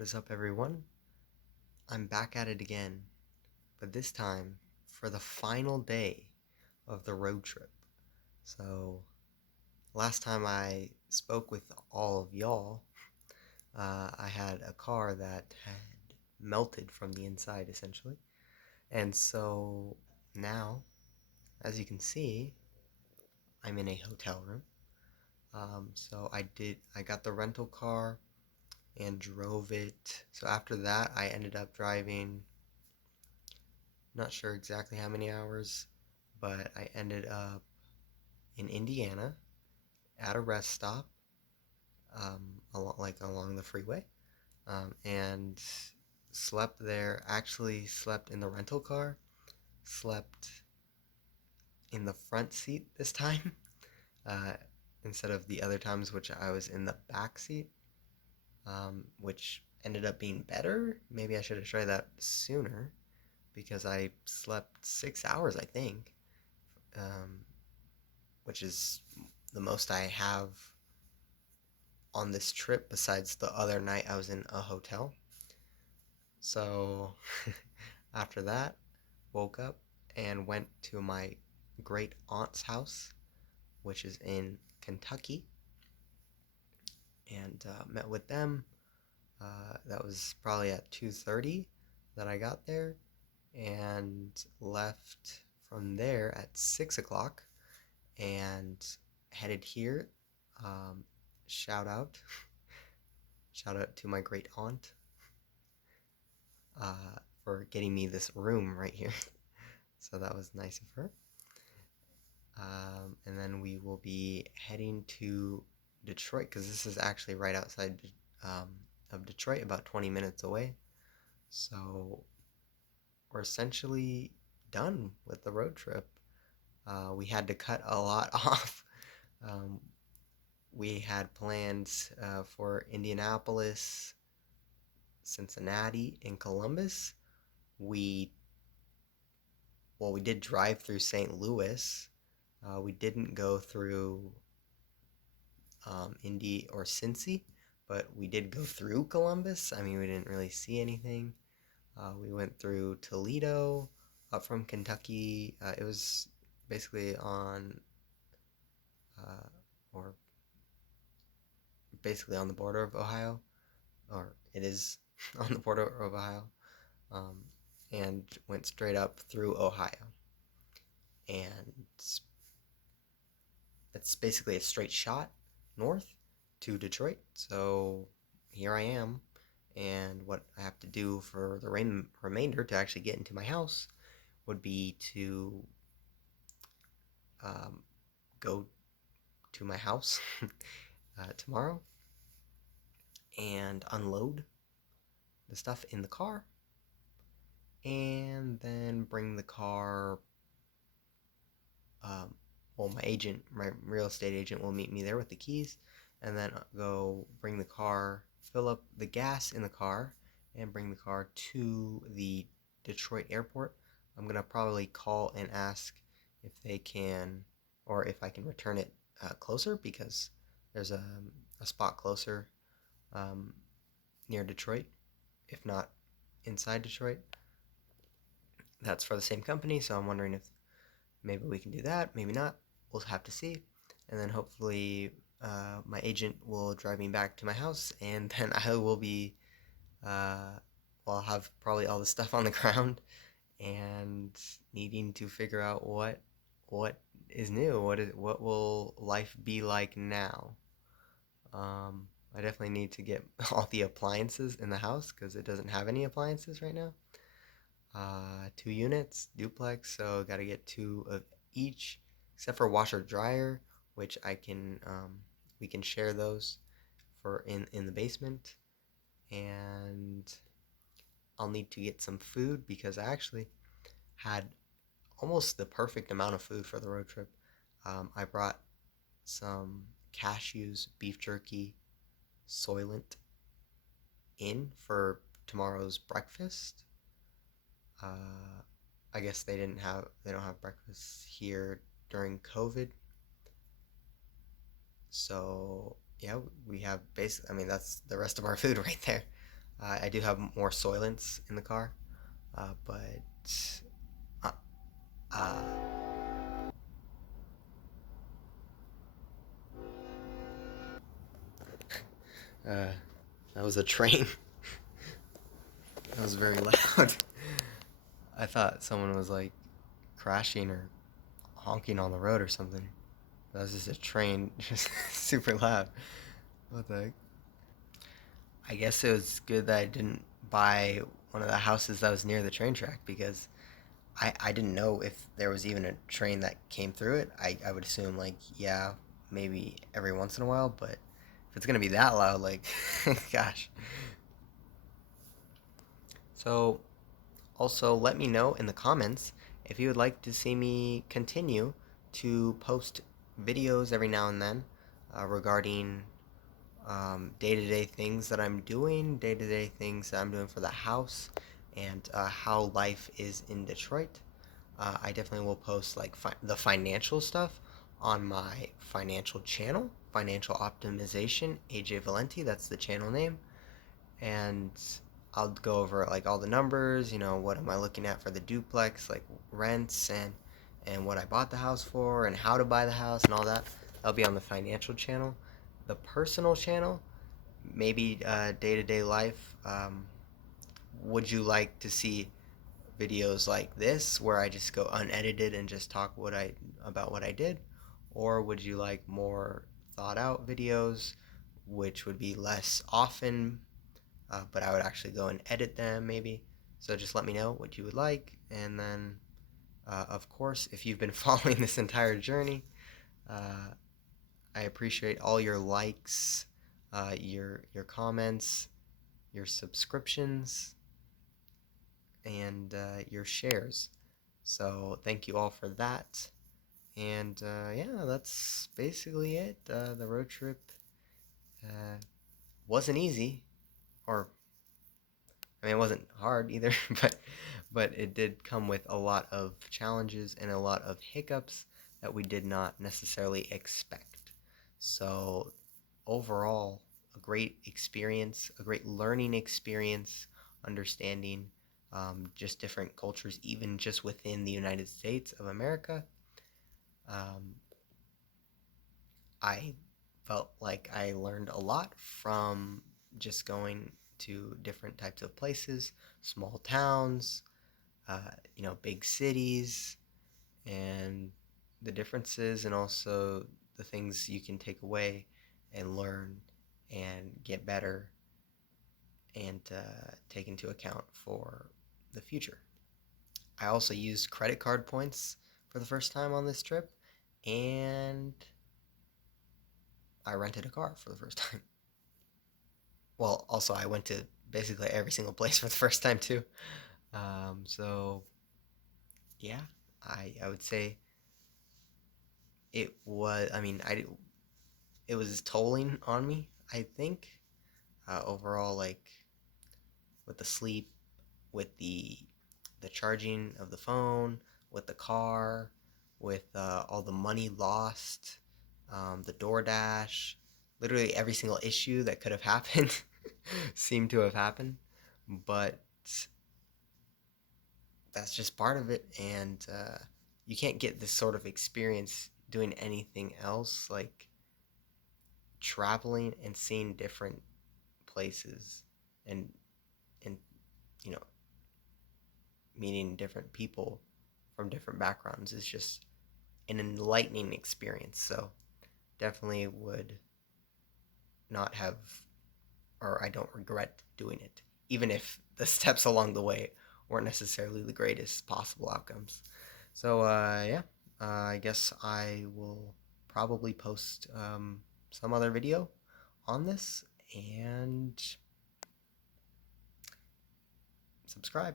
What is up, everyone? I'm back at it again, but this time for the final day of the road trip. So, last time I spoke with all of y'all, I had a car that had melted from the inside essentially. And so now, as you can see, I'm in a hotel room. I got the rental car and drove it. So after that, I ended up driving, not sure exactly how many hours, but I ended up in Indiana at a rest stop, along the freeway, and slept there. Actually, slept in the rental car. Slept in the front seat this time, uh, instead of the other times which I was in the back seat, which ended up being better. Maybe I should have tried that sooner because I slept 6 hours, I think, um, which is the most I have on this trip besides the other night I was in a hotel. So after that, woke up and went to my great aunt's house, which is in Kentucky, and met with them. That was probably at 2:30 that I got there, and left from there at 6 o'clock and headed here. Um, shout out, shout out to my great aunt for getting me this room right here. So that was nice of her. And then we will be heading to Detroit because this is actually right outside um, of Detroit, about 20 minutes away. So we're essentially done with the road trip. We had to cut a lot off. Um, we had plans for Indianapolis, Cincinnati, and Columbus. We we did drive through St. Louis. We didn't go through Indy or Cincy, but we did go through Columbus. I mean, we didn't really see anything. We went through Toledo, up from Kentucky. It was basically uh, or basically on the border of Ohio, or it is on the border of Ohio, um, and went straight up through Ohio. And it's basically a straight shot north to Detroit. So here I am, and what I have to do for the remainder to actually get into my house would be to um, go to my house tomorrow and unload the stuff in the car, and then bring the car. Um, my real estate agent will meet me there with the keys, and then go bring the car, fill up the gas in the car, and bring the car to the Detroit airport. I'm gonna probably call and ask if they can, or if I can return it closer, because there's a spot closer um, near Detroit, if not inside Detroit. That's for the same company, so I'm wondering if maybe we can do that, maybe not. We'll have to see. And then hopefully my agent will drive me back to my house, and then I will be, I'll have probably all the stuff on the ground and needing to figure out what is new. What will life be like now? I definitely need to get all the appliances in the house because it doesn't have any appliances right now. 2 units, duplex, so gotta get two of each, except for washer dryer, which we can share those for in the basement. And I'll need to get some food because I actually had almost the perfect amount of food for the road trip. I brought some cashews, beef jerky, Soylent in for tomorrow's breakfast. Uh, I guess they don't have breakfast here during COVID. So yeah, we have I mean, that's the rest of our food right there. I do have more soylence in the car, but uh, uh, uh, that was a train. That was very loud. I thought someone was like crashing or honking on the road or something. That was just a train, just super loud. What the heck? I guess it was good that I didn't buy one of the houses that was near the train track because I didn't know if there was even a train that came through it. I would assume, like, yeah, maybe every once in a while, but if it's gonna be that loud, like, gosh. So, also let me know in the comments if you would like to see me continue to post videos every now and then regarding day-to-day things that I'm doing, day-to-day things that I'm doing for the house, and how life is in Detroit. I definitely will post like the financial stuff on my financial channel, Financial Optimization, AJ Valenti, that's the channel name. And I'll go over like all the numbers, what am I looking at for the duplex, like rents and what I bought the house for and how to buy the house and all that. That'll be on the financial channel. The personal channel, maybe day-to-day life. Would you like to see videos like this where I just go unedited and just talk about what I did, or would you like more thought out videos, which would be less often, but I would actually go and edit them maybe. So just let me know what you would like, and then of course, if you've been following this entire journey, uh, I appreciate all your likes, your comments, your subscriptions, and your shares. So thank you all for that. And yeah, that's basically it. The road trip uh, wasn't easy, or I mean, it wasn't hard either, but it did come with a lot of challenges and a lot of hiccups that we did not necessarily expect. So overall, a great experience, a great learning experience, understanding just different cultures, even just within the United States of America. Um, I felt like I learned a lot from just going to different types of places, small towns, big cities, and the differences, and also the things you can take away and learn and get better and take into account for the future. I also used credit card points for the first time on this trip, and I rented a car for the first time. Well, also I went to basically every single place for the first time too. So yeah, I would say it was. I mean, it was tolling on me. I think overall, like with the sleep, with the charging of the phone, with the car, with all the money lost, the DoorDash, literally every single issue that could have happened seemed to have happened. But that's just part of it, and you can't get this sort of experience doing anything else, like traveling and seeing different places and and you know meeting different people from different backgrounds is just an enlightening experience. So definitely would not have, or I don't regret doing it, even if the steps along the way weren't necessarily the greatest possible outcomes. So yeah, I guess I will probably post some other video on this, and subscribe.